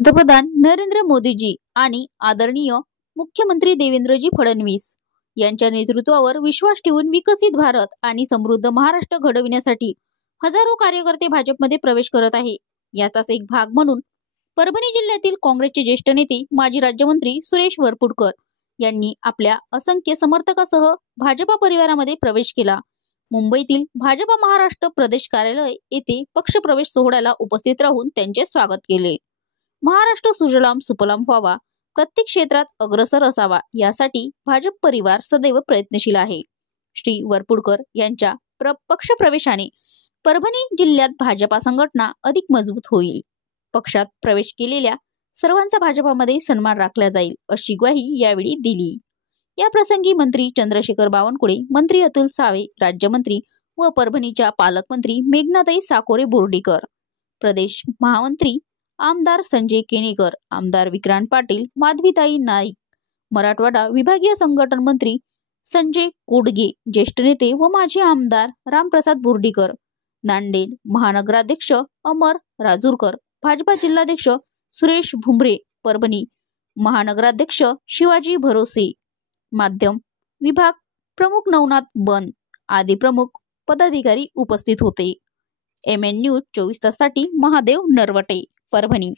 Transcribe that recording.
पंतप्रधान नरेंद्र मोदीजी आणि आदरणीय मुख्यमंत्री देवेंद्रजी फडणवीस यांच्या नेतृत्वावर विश्वास ठेवून विकसित भारत आणि समृद्ध महाराष्ट्र घडविण्यासाठी हजारो कार्यकर्ते भाजपमध्ये प्रवेश करत आहे। याचाच एक भाग म्हणून परभणी जिल्ह्यातील काँग्रेसचे ज्येष्ठ नेते माजी राज्यमंत्री सुरेश वरपुडकर यांनी आपल्या असंख्य समर्थकासह भाजपा परिवारामध्ये प्रवेश केला। मुंबईतील भाजपा महाराष्ट्र प्रदेश कार्यालय येथे पक्षप्रवेश सोहळ्याला उपस्थित राहून त्यांचे स्वागत केले। महाराष्ट्र सुजलाम सुफलाम व्हावा, प्रत्येक क्षेत्रात अग्रसर असावा यासाठी भाजप परिवार सदैव प्रयत्नशील आहे। श्री वरपुडकर यांच्या पक्षप्रवेशाने परभणी जिल्ह्यात भाजपा संघटना अधिक मजबूत होईल। पक्षात प्रवेश केलेल्या सर्वांचा भाजपामध्ये सन्मान राखला जाईल अशी ग्वाही यावेळी दिली। या प्रसंगी मंत्री चंद्रशेखर बावनकुळे, मंत्री अतुल सावे, राज्यमंत्री व परभणीच्या पालकमंत्री मेघनाताई साकोरे बोर्डीकर, प्रदेश महामंत्री आमदार संजय केनेकर, आमदार विक्रांत पाटील, माधवीताई नाईक, मराठवाडा विभागीय संघटन मंत्री संजय कोडगे, ज्येष्ठ नेते व माजी आमदार रामप्रसाद बोर्डीकर, नांदेड महानगराध्यक्ष अमर राजूरकर, भाजपा जिल्हाध्यक्ष सुरेश भुमरे, परभणी महानगराध्यक्ष शिवाजी भरोसे, माध्यम विभाग प्रमुख नवनाथ बन आदी प्रमुख पदाधिकारी उपस्थित होते। MN न्यूज 24 तासासाठी महादेव नरवटे, परभणी।